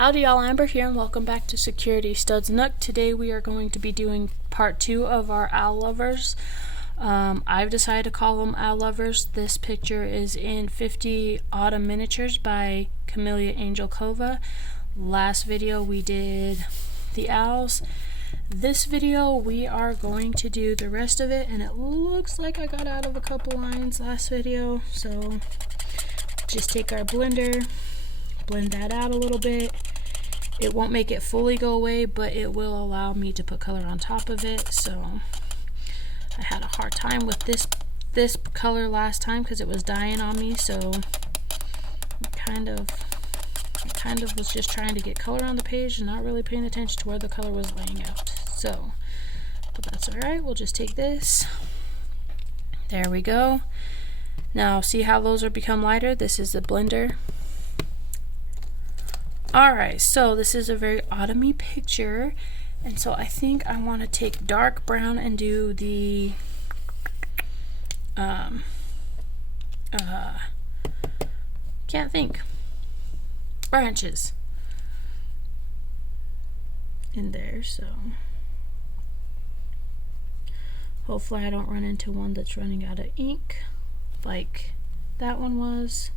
Howdy y'all, Amber here and welcome back to Security Studs Nook. Today we are going to be doing part 2 of our owl lovers. I've decided to call them owl lovers. This picture is in 50 Autumn Miniatures by Kamelyia Angelkova. Last video we did the owls. This video we are going to do the rest of it, and it looks like I got out of a couple lines last video, so just take our blender, blend that out a little bit. It won't make it fully go away, but it will allow me to put color on top of it. So I had a hard time with this color last time because it was dying on me, so I kind of was just trying to get color on the page and not really paying attention to where the color was laying out. So, but that's alright, we'll just take this. There we go. Now see how those are become lighter? This is the blender. Alright, so this is a very autumny picture, and so I think I want to take dark brown and do the can't think, branches in there, so hopefully I don't run into one that's running out of ink like that one was.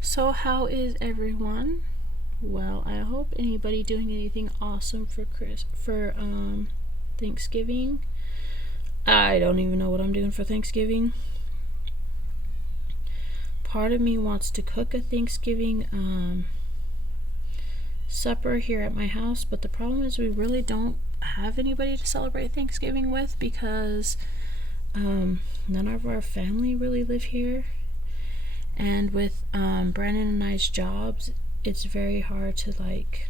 So how is everyone? Well, I hope anybody doing anything awesome for Thanksgiving. I don't even know what I'm doing for Thanksgiving. Part of me wants to cook a Thanksgiving supper here at my house, but the problem is we really don't have anybody to celebrate Thanksgiving with because none of our family really live here. And with Brandon and I's jobs, it's very hard to, like,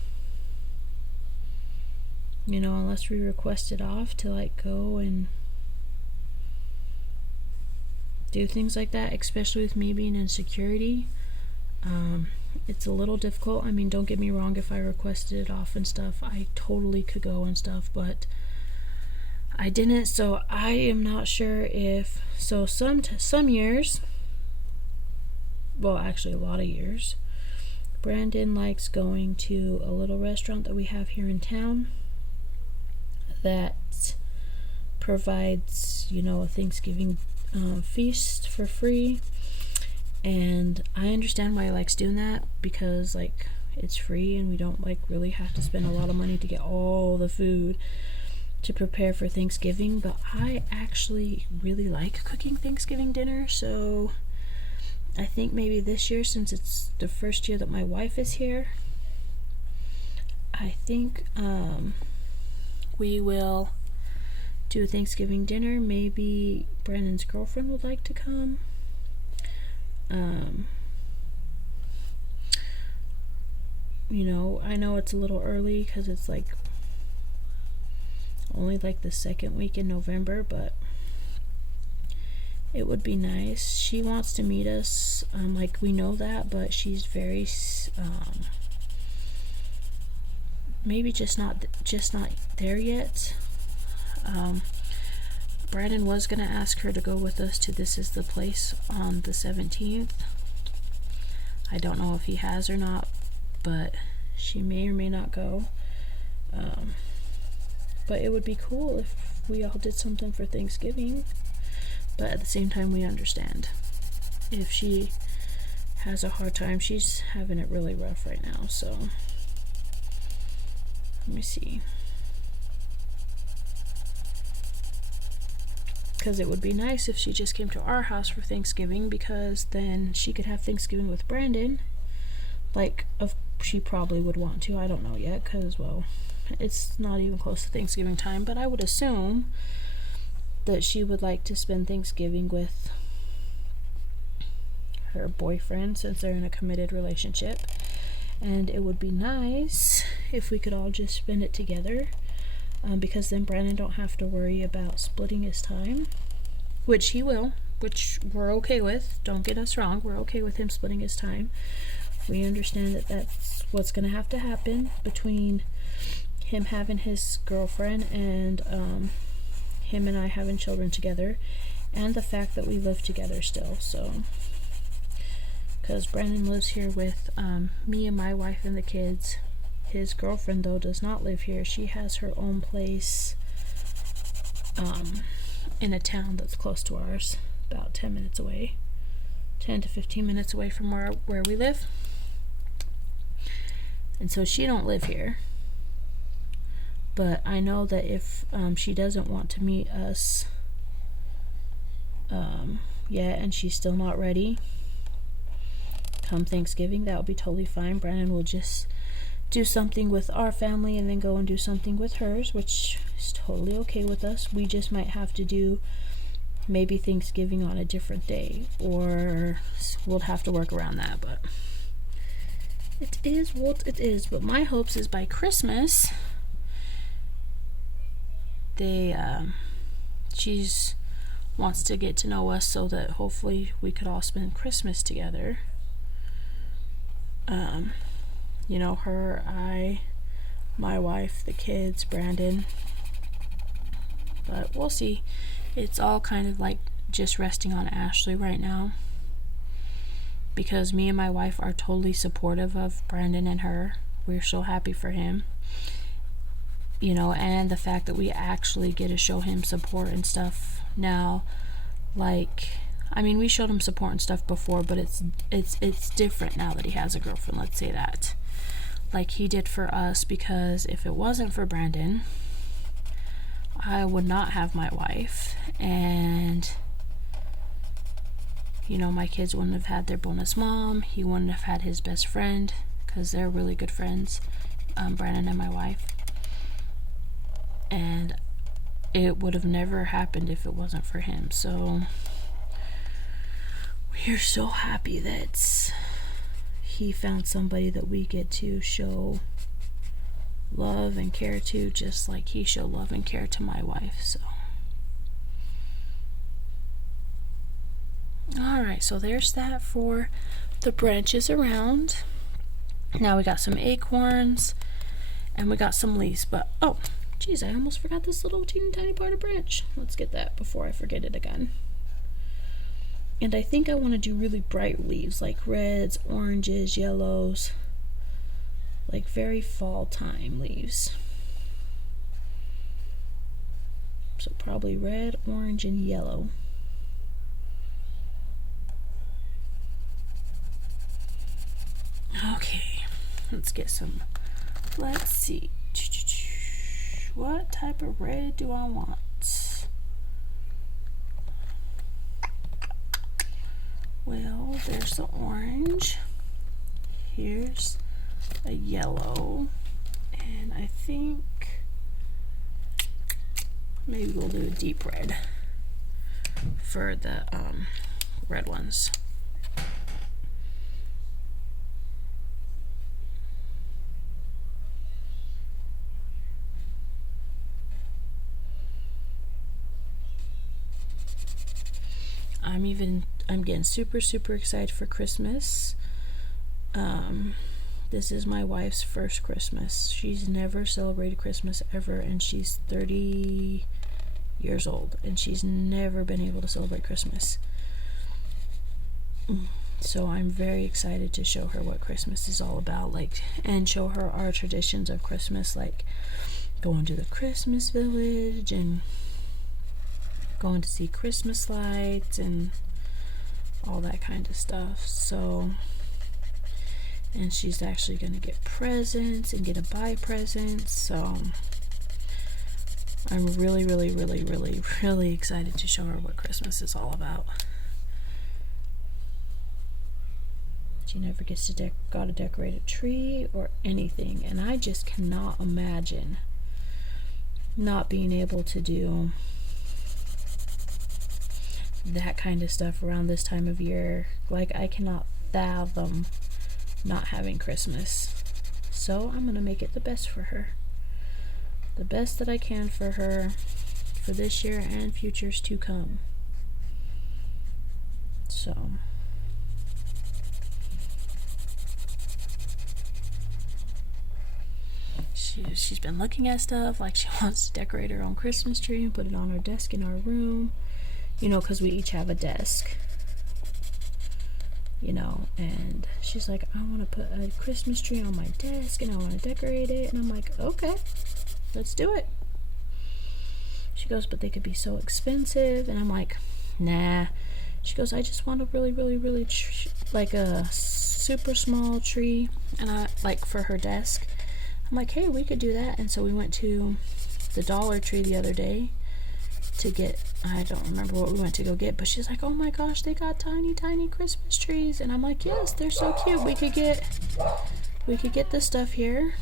you know, unless we request it off, to like go and do things like that, especially with me being in security. It's a little difficult. I mean, don't get me wrong, if I requested it off and stuff, I totally could go and stuff, but I didn't, so I am not sure if, so some years, well, actually a lot of years, Brandon likes going to a little restaurant that we have here in town that provides, you know, a Thanksgiving feast for free. And I understand why he likes doing that, because like it's free and we don't like really have to spend a lot of money to get all the food to prepare for Thanksgiving. But I actually really like cooking Thanksgiving dinner, so I think maybe this year, since it's the first year that my wife is here, I think we will do a Thanksgiving dinner. Maybe Brandon's girlfriend would like to come. You know, I know it's a little early because it's like only like the second week in November, but it would be nice. She wants to meet us, like we know that, but she's very maybe just not there yet. Brandon was gonna ask her to go with us to This Is the Place on the 17th. I don't know if he has or not, but she may or may not go. But it would be cool if we all did something for Thanksgiving. But at the same time, we understand if she has a hard time. She's having it really rough right now, so let me see. Because it would be nice if she just came to our house for Thanksgiving, because then she could have Thanksgiving with Brandon. Like, she probably would want to. I don't know yet, because, well, it's not even close to Thanksgiving time, but I would assume that she would like to spend Thanksgiving with her boyfriend, since they're in a committed relationship. And it would be nice if we could all just spend it together, because then Brandon don't have to worry about splitting his time, which he will, which we're okay with. Don't get us wrong, we're okay with him splitting his time. We understand that that's what's going to have to happen between him having his girlfriend and him and I having children together. and the fact that we live together still. So, because Brandon lives here with me and my wife and the kids. His girlfriend, though, does not live here. She has her own place in a town that's close to ours, about 10 minutes away, 10 to 15 minutes away from where we live. And so she don't live here. But I know that if she doesn't want to meet us yet, and she's still not ready, come Thanksgiving, that would be totally fine. Brandon will just do something with our family and then go and do something with hers, which is totally okay with us. We just might have to do maybe Thanksgiving on a different day, or we'll have to work around that, but it is what it is. But my hopes is by Christmas she's wants to get to know us so that hopefully we could all spend Christmas together. You know, her, I, my wife, the kids, Brandon. But we'll see. It's all kind of like just resting on Ashley right now, because me and my wife are totally supportive of Brandon and her. We're so happy for him. You know, and the fact that we actually get to show him support and stuff now. Like, I mean, we showed him support and stuff before, but it's different now that he has a girlfriend, let's say that. Like he did for us, because if it wasn't for Brandon, I would not have my wife, and you know, my kids wouldn't have had their bonus mom. He wouldn't have had his best friend, because they're really good friends, Brandon and my wife. And it would have never happened if it wasn't for him. So we're so happy that he found somebody that we get to show love and care to, just like he showed love and care to my wife. So alright, so there's that for the branches around. Now we got some acorns and we got some leaves, but oh geez, I almost forgot this little teeny tiny part of branch. Let's get that before I forget it again. And I think I want to do really bright leaves, like reds, oranges, yellows, like very fall time leaves. So probably red, orange, and yellow. Okay, let's get some, let's see. What type of red do I want? Well, there's the orange. Here's a yellow. And I think maybe we'll do a deep red for the red ones. I'm getting super excited for Christmas. This is my wife's first Christmas. She's never celebrated Christmas ever, and she's 30 years old, and she's never been able to celebrate Christmas. So I'm very excited to show her what Christmas is all about, like, and show her our traditions of Christmas, like going to the Christmas village and going to see Christmas lights and all that kind of stuff. So, and she's actually going to get presents and get to buy presents. So I'm really excited to show her what Christmas is all about. She never gets to got to decorate a tree or anything, and I just cannot imagine not being able to do that kind of stuff around this time of year. Like, I cannot fathom not having Christmas. So I'm gonna make it the best for her, the best that I can for her, for this year and futures to come. So she's been looking at stuff, like she wants to decorate her own Christmas tree and put it on her desk in our room. you know, because we each have a desk, you know, and she's like, I want to put a Christmas tree on my desk and I want to decorate it. And I'm like, okay, let's do it. She goes, but they could be so expensive. And I'm like, nah. She goes, I just want a really, really, really like a super small tree, and I like for her desk. I'm like, hey, we could do that. And so we went to the Dollar Tree the other day to get, I don't remember what we went to go get, but she's like, oh my gosh, they got tiny, tiny Christmas trees. And I'm like, yes, they're so cute. We could get this stuff here.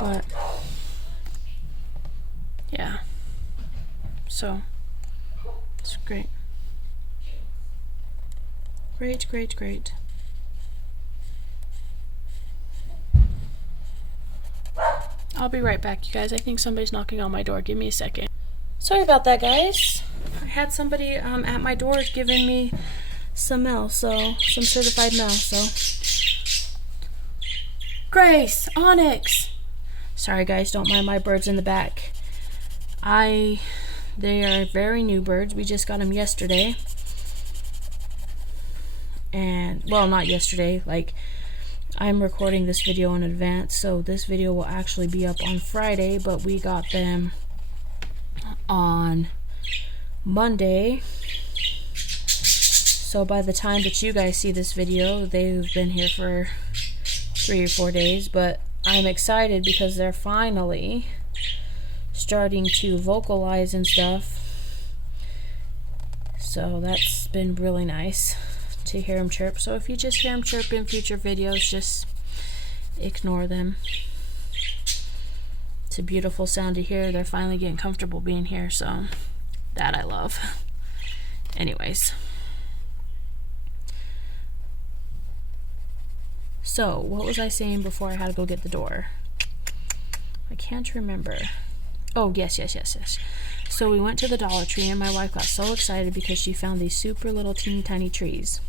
But yeah, so it's great. Great, great, great. I'll be right back, you guys. I think somebody's knocking on my door. Give me a second. Sorry about that, guys. I had somebody at my door giving me some mail, so some certified mail. So Grace, Onyx. Sorry, guys. Don't mind my birds in the back. They are very new birds. We just got them yesterday. And, well, not yesterday. Like, I'm recording this video in advance, so this video will actually be up on Friday, but we got them on Monday. So by the time that you guys see this video, they've been here for 3 or 4 days, but I'm excited because they're finally starting to vocalize and stuff. So that's been really nice to hear them chirp. So if you just hear them chirp in future videos, just ignore them. It's a beautiful sound to hear. They're finally getting comfortable being here, so that I love. Anyways, so what was I saying before I had to go get the door? I can't remember. Oh, yes. So we went to the Dollar Tree, and my wife got so excited because she found these super little teeny tiny trees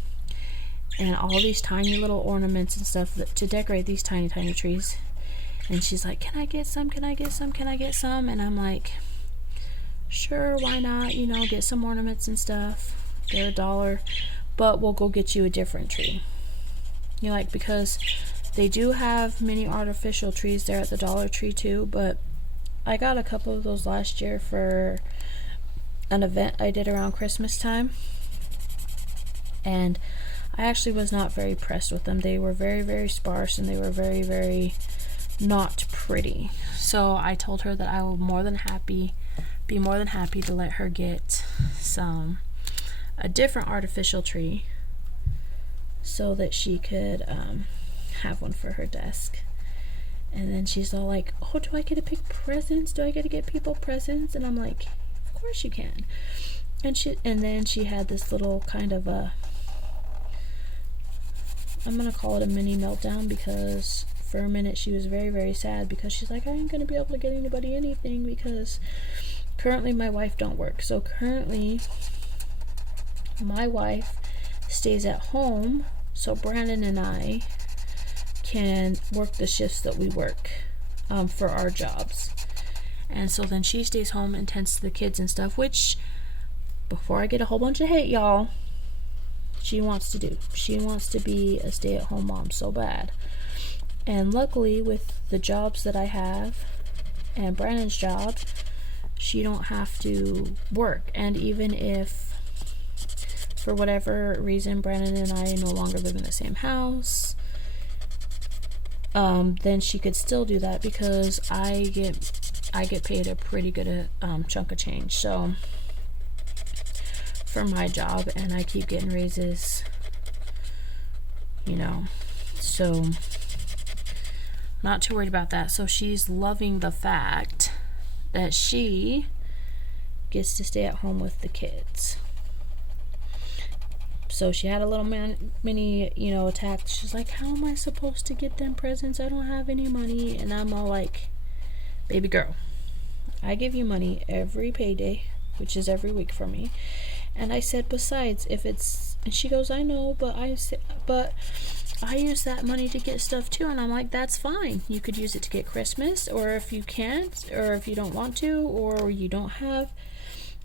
and all these tiny little ornaments and stuff to decorate these tiny tiny trees. And she's like, can I get some? Can I get some? Can I get some? And I'm like, sure, why not? You know, get some ornaments and stuff. They're $1, but we'll go get you a different tree. You know, like, because they do have many artificial trees there at the Dollar Tree too, but I got a couple of those last year for an event I did around Christmas time, and I actually was not very impressed with them. They were very, very sparse, and they were very, very not pretty. So I told her that I will be more than happy to let her get a different artificial tree so that she could have one for her desk. And then she's all like, oh, do I get to pick presents? Do I get to get people presents? And I'm like, of course you can. And then she had this little kind of I'm gonna call it a mini meltdown, because for a minute she was very, very sad because she's like, I ain't gonna be able to get anybody anything because currently my wife don't work. So currently my wife stays at home, so Brandon and I can work the shifts that we work for our jobs. And so then she stays home and tends to the kids and stuff, which, before I get a whole bunch of hate, y'all, she wants to do. She wants to be a stay-at-home mom so bad. And luckily, with the jobs that I have and Brandon's job, she don't have to work. And even if, for whatever reason, Brandon and I no longer live in the same house, then she could still do that because I get paid a pretty good chunk of change. So for my job, and I keep getting raises, you know, so not too worried about that. So she's loving the fact that she gets to stay at home with the kids. So she had a little mini, you know, attack. She's like, how am I supposed to get them presents? I don't have any money. And I'm all like, baby girl, I give you money every payday, which is every week for me. And I said, besides, if it's, and she goes, I know, but I use that money to get stuff too. And I'm like, that's fine. You could use it to get Christmas, or if you can't, or if you don't want to, or you don't have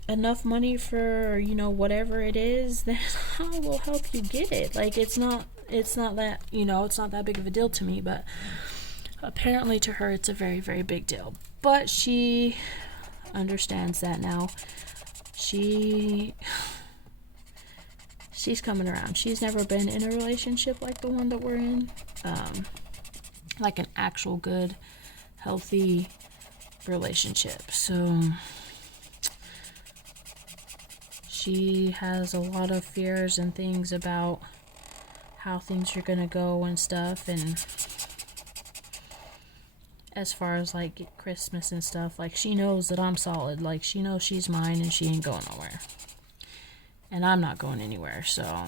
enough money for, you know, whatever it is, then I will help you get it. Like, it's not that, you know, it's not that big of a deal to me, but apparently to her it's a very, very big deal. But she understands that now. She's coming around. She's never been in a relationship like the one that we're in, like an actual good, healthy relationship. So she has a lot of fears and things about how things are gonna go and stuff, and as far as like Christmas and stuff, like she knows that I'm solid. Like she knows she's mine and she ain't going nowhere. And I'm not going anywhere, so.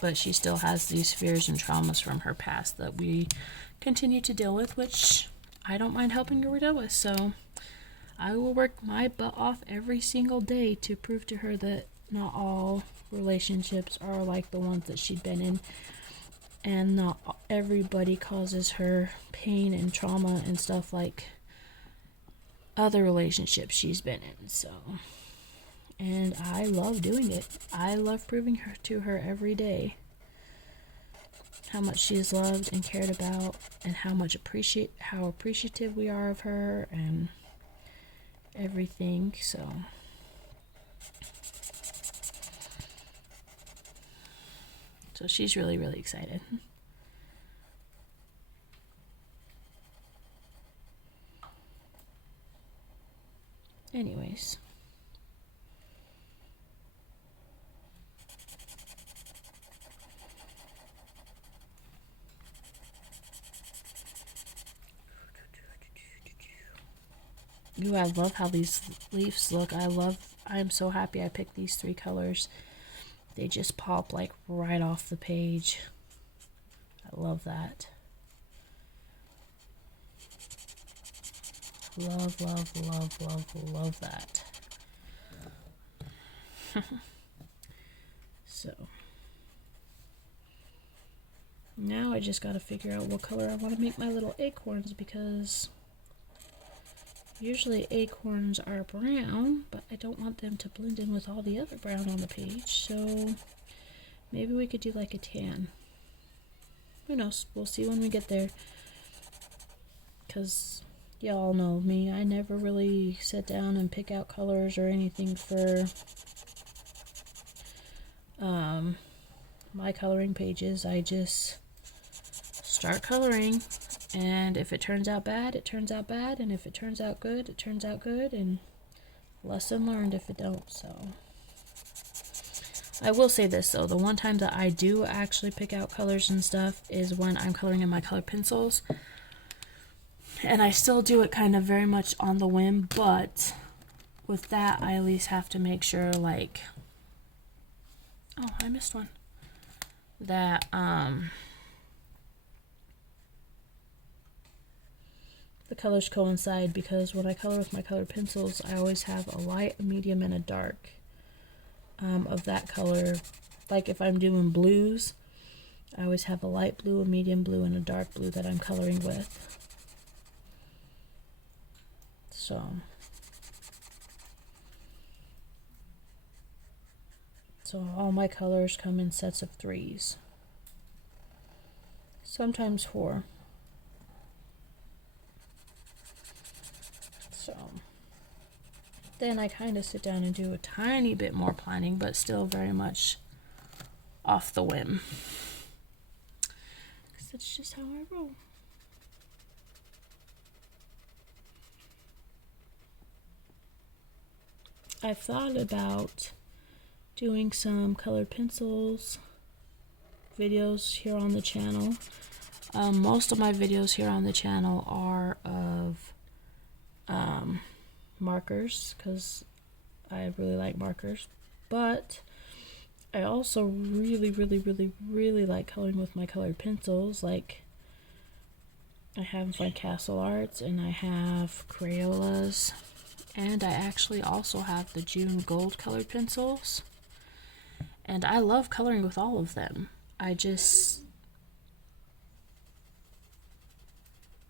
But she still has these fears and traumas from her past that we continue to deal with, which I don't mind helping her deal with. So I will work my butt off every single day to prove to her that not all relationships are like the ones that she'd been in, and not everybody causes her pain and trauma and stuff like other relationships she's been in. So, and I love doing it. I love proving her to her every day how much she is loved and cared about, and how appreciative we are of her and everything. So she's really, really excited. Anyways, ooh, I love how these leaves look. I'm so happy I picked these 3 colors. They just pop like right off the page. I love that. Love, love, love, love, love that. So now I just gotta figure out what color I want to make my little acorns, because usually acorns are brown, but I don't want them to blend in with all the other brown on the page, so maybe we could do like a tan. Who knows? We'll see when we get there. Because y'all know me, I never really sit down and pick out colors or anything for my coloring pages. I just start coloring, and if it turns out bad, it turns out bad, and if it turns out good, it turns out good, and lesson learned if it don't. So I will say this though, the one time that I do actually pick out colors and stuff is when I'm coloring in my colored pencils, and I still do it kind of very much on the whim, but with that I at least have to make sure, like, oh, I missed one, that the colors coincide, because when I color with my colored pencils, I always have a light, a medium, and a dark of that color. Like if I'm doing blues, I always have a light blue, a medium blue, and a dark blue that I'm coloring with. So all my colors come in sets of 3s, sometimes 4. So then I kind of sit down and do a tiny bit more planning, but still very much off the whim, because that's just how I roll. I've thought about doing some colored pencils videos here on the channel. Most of my videos here on the channel are of markers, because I really like markers, but I also really, really, really, really like coloring with my colored pencils. Like I have my Castle Arts, and I have Crayolas, and I actually also have the June Gold colored pencils, and I love coloring with all of them. I just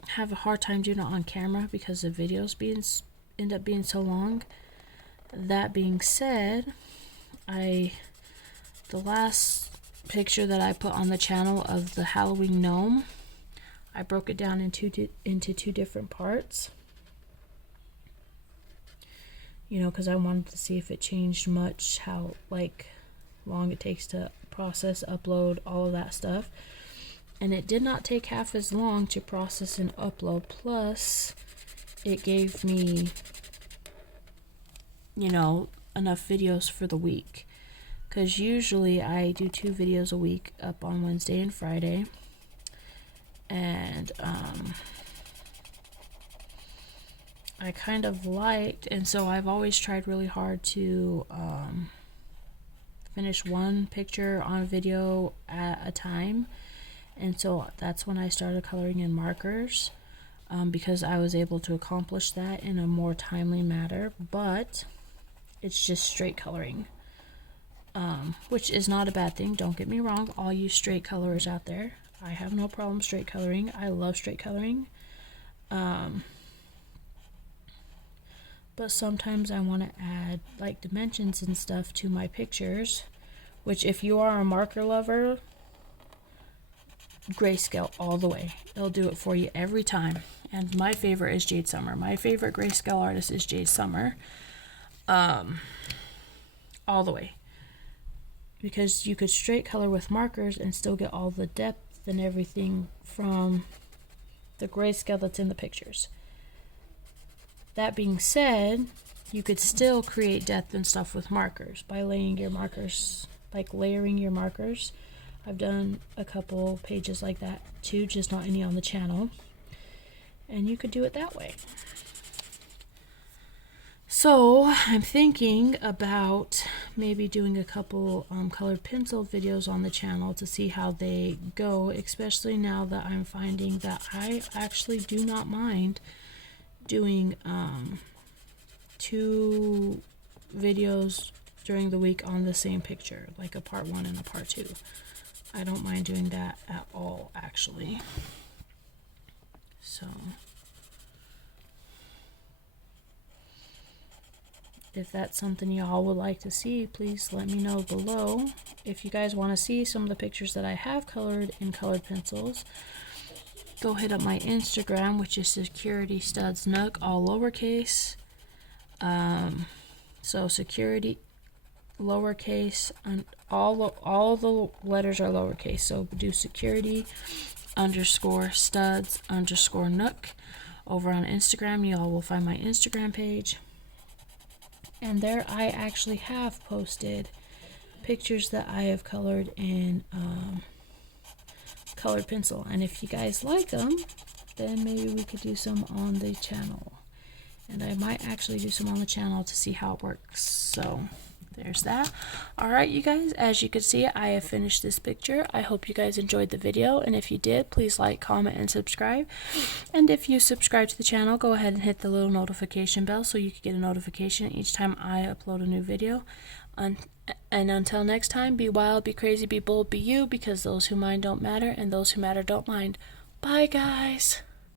have a hard time doing it on camera because the videos end up being so long That being said, the last picture that I put on the channel of the Halloween gnome, I broke it down into two different parts. You know, because I wanted to see if it changed much, how long it takes to process, upload, all of that stuff. And it did not take half as long to process and upload. Plus, it gave me, you know, enough videos for the week. Because usually I do 2 videos a week up on Wednesday and Friday. And I kind of liked, and so I've always tried really hard to finish one picture on video at a time. And so that's when I started coloring in markers, because I was able to accomplish that in a more timely manner. But it's just straight coloring, which is not a bad thing. Don't get me wrong, all you straight colorers out there, I have no problem straight coloring. I love straight coloring. But sometimes I want to add like dimensions and stuff to my pictures, which if you are a marker lover, grayscale all the way. It'll do it for you every time. And my favorite is Jade Summer. My favorite grayscale artist is Jade Summer. All the way. Because you could straight color with markers and still get all the depth and everything from the grayscale that's in the pictures. That being said, you could still create depth and stuff with markers by layering your markers. I've done a couple pages like that too, just not any on the channel. And you could do it that way. So I'm thinking about maybe doing a couple colored pencil videos on the channel to see how they go, especially now that I'm finding that I actually do not mind doing 2 videos during the week on the same picture, like a part 1 and a part 2. I don't mind doing that at all, actually. So if that's something y'all would like to see, please let me know below. If you guys want to see some of the pictures that I have colored in colored pencils, go hit up my Instagram, which is Security Studs Nook, all lowercase. So security lowercase, and all the letters are lowercase. So do security_studs_nook over on Instagram. Y'all will find my Instagram page. And there I actually have posted pictures that I have colored in colored pencil. And if you guys like them, then maybe we could do some on the channel. And I might actually do some on the channel to see how it works. So there's that. Alright, you guys, as you can see, I have finished this picture. I hope you guys enjoyed the video, and if you did, please like, comment, and subscribe. And if you subscribe to the channel, go ahead and hit the little notification bell so you can get a notification each time I upload a new video. And until next time, be wild, be crazy, be bold, be you, because those who mind don't matter, and those who matter don't mind. Bye, guys!